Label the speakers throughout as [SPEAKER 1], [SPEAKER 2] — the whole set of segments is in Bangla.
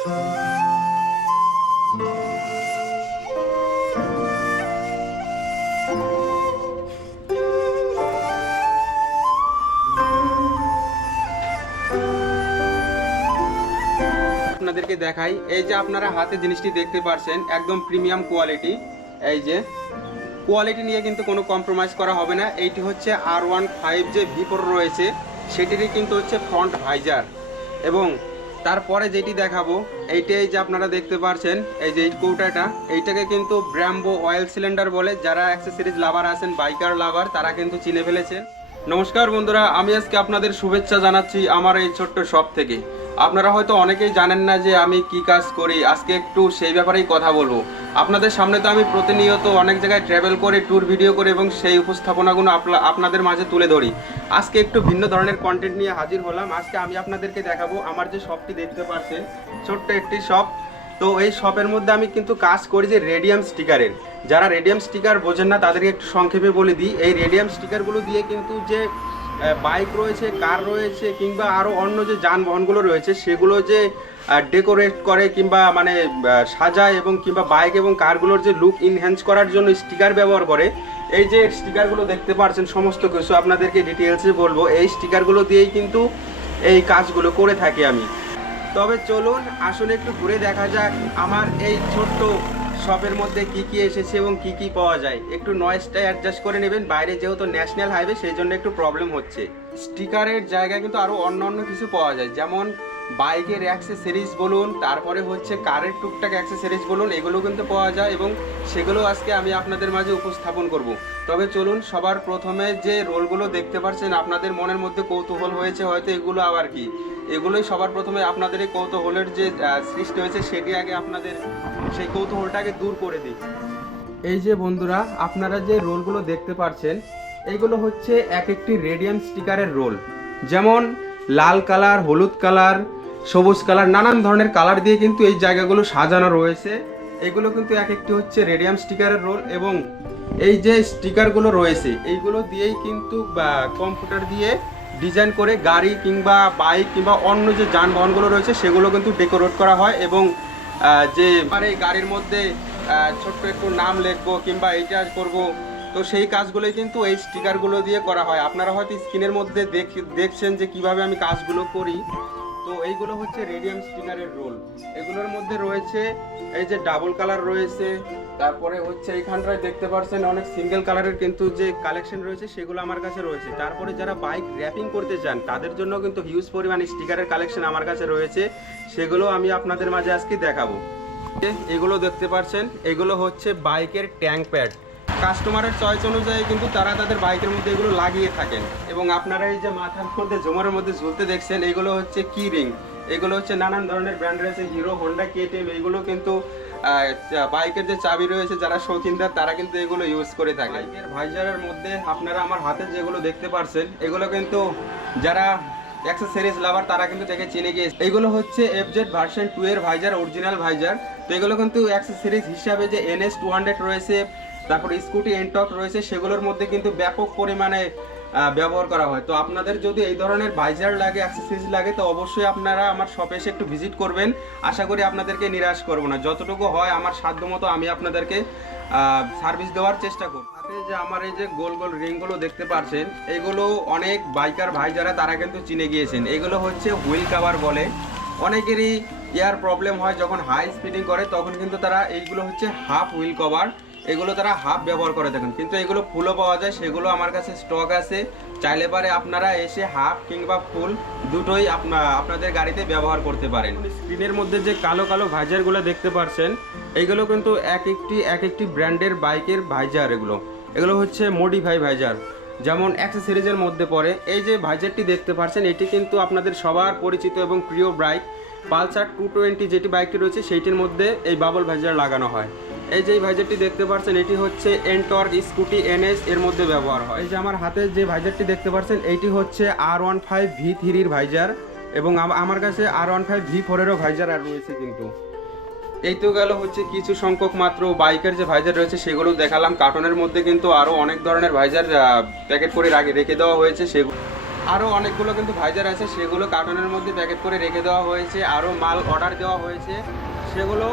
[SPEAKER 1] আপনাদেরকে দেখাই, এই যে আপনারা হাতে জিনিসটি দেখতে পাচ্ছেন একদম প্রিমিয়াম কোয়ালিটি এই যে কোয়ালিটি নিয়ে কিন্তু কোনো কম্প্রোমাইজ করা হবে না। এইটি হচ্ছে আর ওয়ান ফাইভ যে ভিপোর রয়েছে, সেটিরই কিন্তু হচ্ছে ফ্রন্ট ভাইজার এবং তারপরে যেটি দেখাবো, এইটাই যে আপনারা দেখতে পাচ্ছেন এই যে এই কৌটাটা, এইটাকে কিন্তু ব্র্যাম্বো অয়েল সিলিন্ডার বলে যারা অ্যাক্সেসরিজ লাভার আছেন বাইকার লাভার তারা কিন্তু চিনে ফেলেছেন। নমস্কার বন্ধুরা, আমি আজকে আপনাদের শুভেচ্ছা জানাচ্ছি আমার এই ছোট্ট শপ থেকে। আপনারা হয়তো অনেকেই জানেন না যে আমি কি কাজ করি, আজকে একটু সেই ব্যাপারেই কথা বলব। আপনাদের সামনে তো আমি প্রতিনিয়ত অনেক জায়গায় ট্রাভেল করে ট্যুর ভিডিও করে এবং সেই উপস্থাপনাগুলো আপনা- আপনাদের মাঝে তুলে ধরি। আজকে একটু ভিন্ন ধরনের কন্টেন্ট নিয়ে হাজির হলাম। আজকে আমি আপনাদেরকে দেখাবো আমার যে শপটি দেখতে পাচ্ছেন, ছোট্ট একটি শপ তো এই শপের মধ্যে আমি কিন্তু কাজ করি যে রেডিয়াম স্টিকারের যারা রেডিয়াম স্টিকার বোঝেন না, তাদেরকে একটু সংক্ষেপে বলে দিই। এই রেডিয়াম স্টিকারগুলো দিয়ে কিন্তু যে বাইক রয়েছে কার রয়েছে, কিংবা আরও অন্য যে যানবাহনগুলো রয়েছে, সেগুলো যে ডেকোরেট করে কিংবা মানে সাজায় এবং কিংবা বাইক এবং কারগুলোর যে লুক ইনহ্যান্স করার জন্য স্টিকার ব্যবহার করে এই যে স্টিকারগুলো দেখতে পাচ্ছেন সমস্ত কিছু আপনাদেরকে ডিটেলসে বলব। এই স্টিকারগুলো দিয়েই কিন্তু এই কাজগুলো করে থাকি আমি। তবে চলুন, আসলে একটু ঘুরে দেখা যাক আমার এই ছোট্ট শপের মধ্যে কি কি এসেছে এবং কি কি পাওয়া যায়। একটু নয়েজটা অ্যাডজাস্ট করে নেবেন। বাইরে যেহেতু ন্যাশনাল হাইওয়ে সেই জন্য একটু প্রবলেম হচ্ছে। স্টিকারের জায়গায় কিন্তু আরও অন্য অন্য কিছু পাওয়া যায়। যেমন বাইকের অ্যাক্সেসরিজ বলুন, তারপরে হচ্ছে কারের টুকটাক অ্যাক্সেসরিজ বলুন, এগুলো কিন্তু পাওয়া যায় এবং সেগুলো আজকে আমি আপনাদের মাঝে উপস্থাপন করব। তবে চলুন, সবার প্রথমে যে রোলগুলো দেখতে পাচ্ছেন, আপনাদের মনের মধ্যে কৌতূহল হয়েছে, হয়তো এগুলো আবার কি? এগুলোই সবার প্রথমে আপনাদের এই কৌতূহলের যে সৃষ্টি হয়েছে, সেটি আগে আপনাদের সেই কৌতূহলটাকে দূর করে দিই। এই যে বন্ধুরা, আপনারা যে রোলগুলো দেখতে পাচ্ছেন এইগুলো হচ্ছে এক একটি রেডিয়াম স্টিকারের রোল। যেমন, লাল কালার, হলুদ কালার সবুজ কালার, নানান ধরনের কালার দিয়ে কিন্তু এই জায়গাগুলো সাজানো রয়েছে। এগুলো কিন্তু এক একটি হচ্ছে রেডিয়াম স্টিকারের রোল এবং এই যে স্টিকারগুলো রয়েছে, এইগুলো দিয়েই কিন্তু কম্পিউটার দিয়ে ডিজাইন করে গাড়ি কিংবা বাইক কিংবা অন্য যে যানবাহনগুলো রয়েছে, সেগুলো কিন্তু ডেকোরেট করা হয় এবং যে আমার এই গাড়ির মধ্যে ছোট্ট একটু নাম লিখব কিংবা এইটা করব, তো সেই কাজগুলোই কিন্তু এই স্টিকারগুলো দিয়ে করা হয়। আপনারা হয়তো স্ক্রিনের মধ্যে দেখ- দেখছেন যে কীভাবে আমি কাজগুলো করি। তো এইগুলো হচ্ছে রেডিয়াম স্টিকারের রোল। এগুলোর মধ্যে রয়েছে এই যে ডাবল কালার রয়েছে, তারপরে হচ্ছে এইখানটায় দেখতে পাচ্ছেন অনেক সিঙ্গেল কালারের কিন্তু যে কালেকশন রয়েছে সেগুলো আমার কাছে রয়েছে। তারপরে যারা বাইক র্যাপিং করতে চান, তাদের জন্য কিন্তু হিউজ পরিমাণ স্টিকারের কালেকশন আমার কাছে রয়েছে। সেগুলো আমি আপনাদের মাঝে আজকে দেখাবো। এগুলো দেখতে পাচ্ছেন এগুলো হচ্ছে বাইকের ট্যাঙ্ক প্যাড। কাস্টমারের চয়েস অনুযায়ী কিন্তু তারা তাদের বাইকের মধ্যে এগুলো লাগিয়ে থাকেন। এবং আপনারা এই যে মাথার মধ্যে, জোমারের মধ্যে ঝুলতে দেখছেন, এগুলো হচ্ছে কি রিং? এগুলো হচ্ছে নানান ধরনের ব্র্যান্ড রয়েছে হিরো হোন্ডা কেটিএম এইগুলো কিন্তু বাইকের যে চাবি রয়েছে যারা শৌখিনদার, তারা কিন্তু এগুলো ইউজ করে থাকে বাইকের ভাইজারের মধ্যে আপনারা আমার হাতে যেগুলো দেখতে পারছেন, এগুলো কিন্তু যারা অ্যাক্সেসরিজ লাভার তারা কিন্তু দেখে চিনে গিয়েছে এগুলো হচ্ছে এফজেড ভার্সন টু এর ভাইজার অরিজিনাল ভাইজার। তো এগুলো কিন্তু অ্যাক্সেসরিজ হিসাবে যে এনএস টু হান্ড্রেড রয়েছে তারপর স্কুটি এনটক রয়েছে, সেগুলোর মধ্যে কিন্তু ব্যাপক পরিমাণে ব্যবহার করা হয়। তো আপনাদের যদি এই ধরনের ভাইজার লাগে অ্যাক্সেসরিজ লাগে, তো অবশ্যই আপনারা আমার শপে এসে একটু ভিজিট করবেন। আশা করি আপনাদেরকে নিরাশ করব না। যতটুকু হয় আমার সাধ্য মতো আমি আপনাদেরকে সার্ভিস দেওয়ার চেষ্টা করব। হাতে যে আমার এই যে গোল গোল রিংগুলো দেখতে পাচ্ছেন এগুলো অনেক বাইকার ভাই যারা তারা কিন্তু চিনে গিয়েছেন। এগুলো হচ্ছে হুইল কাভার বলে। অনেকেরই এয়ার প্রবলেম হয়, যখন হাই স্পিডিং করে, তখন কিন্তু তারা এইগুলো হচ্ছে হাফ হুইল কভার। এগুলো তারা হাফ ব্যবহার করে থাকেন কিন্তু এগুলো ফুলও পাওয়া যায়, সেগুলো আমার কাছে স্টক আছে। চাইলে পারে আপনারা এসে হাফ কিংবা ফুল দুটোই আপনা, আপনাদের গাড়িতে ব্যবহার করতে পারেন। স্ক্রিনের মধ্যে যে কালো কালো ভাইজারগুলো দেখতে পাচ্ছেন এইগুলো কিন্তু এক একটি এক একটি ব্র্যান্ডের বাইকের ভাইজার এগুলো। এগুলো হচ্ছে মডিফাই ভাইজার। যেমন অ্যাক্সেসরিজের মধ্যে পড়ে। এই যে ভাইজারটি দেখতে পাচ্ছেন এটি কিন্তু আপনাদের সবার পরিচিত এবং প্রিয় বাইক পালসার টু টোয়েন্টি যেটি বাইকটি রয়েছে, সেইটির মধ্যে এই বাবল ভাইজার লাগানো হয়। এই যে ভাইজারটি দেখতে পাচ্ছেন এটি হচ্ছে এনটর্ক স্কুটি এনএস এর মধ্যে ব্যবহার হয়। এই যে আমার হাতে যে ভাইজারটি দেখতে পাচ্ছেন এইটি হচ্ছে আর ওয়ান ফাইভ ভি থ্রির ভাইজার এবং আমার কাছে আর ওয়ান ফাইভ ভি ফোরেরও ভাইজার আর রয়েছে কিন্তু। এই তো গেল হচ্ছে কিছু সংখ্যক মাত্র বাইকের যে ভাইজার রয়েছে, সেগুলো দেখালাম। কার্টনের মধ্যে কিন্তু আরও অনেক ধরনের ভাইজার প্যাকেট করে রাখে রেখে দেওয়া হয়েছে। সেগুলো আরও অনেকগুলো কিন্তু ভাইজার আছে, সেগুলো কার্টনের মধ্যে প্যাকেট করে রেখে দেওয়া হয়েছে। আরও মাল অর্ডার দেওয়া হয়েছে। সেগুলো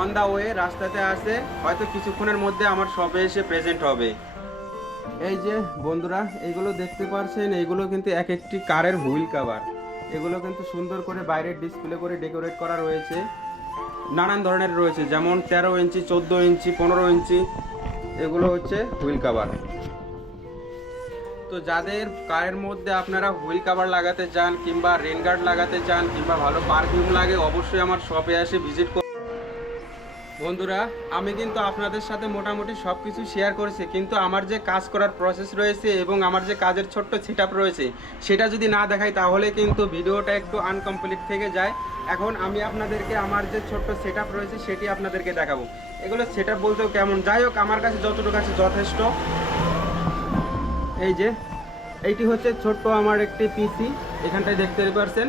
[SPEAKER 1] অন দা ওয়ে রাস্তাতে আছে। হয়তো কিছুক্ষণের মধ্যে আমার শপে এসে প্রেজেন্ট হবে। এই যে বন্ধুরা, এইগুলো দেখতে পারছেন, এইগুলো কিন্তু এক একটি কারের হুইল কাভার। এগুলো কিন্তু সুন্দর করে বাইরের ডিসপ্লে করে ডেকোরেট করা রয়েছে। নানান ধরনের রয়েছে, যেমন তেরো ইঞ্চি, চোদ্দ ইঞ্চি, পনেরো ইঞ্চি। এগুলো হচ্ছে হুইল কাভার। তো যাদের কারের মধ্যে আপনারা হুইল কাভার লাগাতে চান কিংবা রেন গার্ড লাগাতে চান কিংবা ভালো পারফিউম লাগে, অবশ্যই আমার শপে এসে ভিজিট বন্ধুরা, আমি কিন্তু আপনাদের সাথে মোটামুটি সব কিছু শেয়ার করেছি, কিন্তু আমার যে কাজ করার প্রসেস রয়েছে এবং আমার যে কাজের ছোট্ট সেট রয়েছে, সেটা যদি না দেখাই তাহলে কিন্তু ভিডিওটা একটু আনকমপ্লিট থেকে যায়। এখন আমি আপনাদেরকে আমার যে ছোট্ট সেট রয়েছে, সেটি আপনাদেরকে দেখাবো। এগুলো সেট বলতেও কেমন? যাই হোক, আমার কাছে যতটুকু আছে যথেষ্ট। এই যে, এইটি হচ্ছে ছোট্ট আমার একটি পিসি এখানটায় দেখতে পারছেন।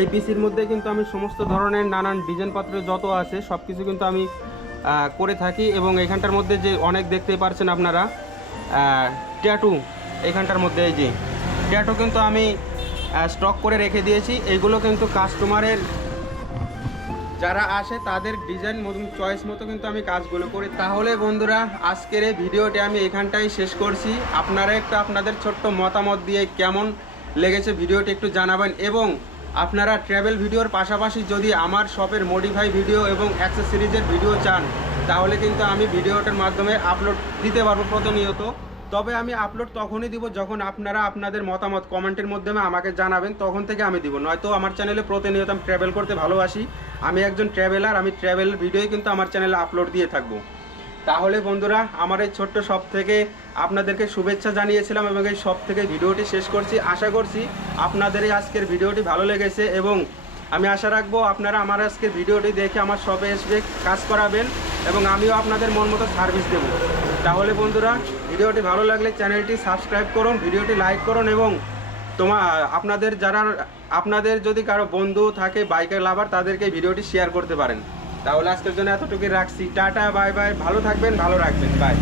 [SPEAKER 1] এই পিসির মধ্যে কিন্তু আমি সমস্ত ধরনের নানান ডিজাইন পত্র যত আছে সব কিছু কিন্তু আমি করে থাকি এবং এখানটার মধ্যে যে অনেক দেখতে পারছেন আপনারা ট্যাটু এখানটার মধ্যে এই যে। ট্যাটু কিন্তু আমি স্টক করে রেখে দিয়েছি। এইগুলো কিন্তু কাস্টমারের যারা আসে তাদের ডিজাইন মতন চয়েস মতো কিন্তু আমি কাজগুলো করি। তাহলে বন্ধুরা, আজকের এই ভিডিওটি আমি এখানটাই শেষ করছি। আপনারা একটু আপনাদের ছোট্ট মতামত দিয়ে কেমন লেগেছে ভিডিওটি একটু জানাবেন এবং আপনারা ট্রাভেল ভিডিওর পাশাপাশি যদি আমার শপের মডিফাই ভিডিও এবং অ্যাক্সেসরিজের ভিডিও চান, তাহলে কিন্তু আমি ভিডিওটার মাধ্যমে আপলোড দিতে পারব প্রতিনিয়ত। তবে আমি আপলোড তখনই দিব যখন আপনারা আপনাদের মতামত কমেন্টের মাধ্যমে আমাকে জানাবেন, তখন থেকে আমি দিব। নয়তো আমার চ্যানেলে প্রতিনিয়ত আমি ট্রাভেল করতে ভালোবাসি। আমি একজন ট্রাভেলার আমি ট্রাভেল ভিডিওই কিন্তু আমার চ্যানেলে আপলোড দিয়ে থাকব। তাহলে বন্ধুরা, আমার এই ছোট্ট শপ থেকে আপনাদেরকে শুভেচ্ছা জানিয়েছিলাম এবং এই শপ থেকে ভিডিওটি শেষ করছি। আশা করছি আপনাদের এই আজকের ভিডিওটি ভালো লেগেছে এবং আমি আশা রাখব আপনারা আমার আজকের ভিডিওটি দেখে আমার শপে এসে কাজ করাবেন এবং আমিও আপনাদের মন মতো সার্ভিস দেবো। তাহলে বন্ধুরা, ভিডিওটি ভালো লাগলে চ্যানেলটি সাবস্ক্রাইব করুন, ভিডিওটি লাইক করুন এবং তোমার আপনাদের যারা আপনাদের যদি কারও বন্ধু থাকে বাইকের লাভার তাদেরকে ভিডিওটি শেয়ার করতে পারেন। তাহলে আজকের জন্য এতটুকুই রাখছি। Tata bye bye. ভালো থাকবেন ভালো রাখবেন। বাই।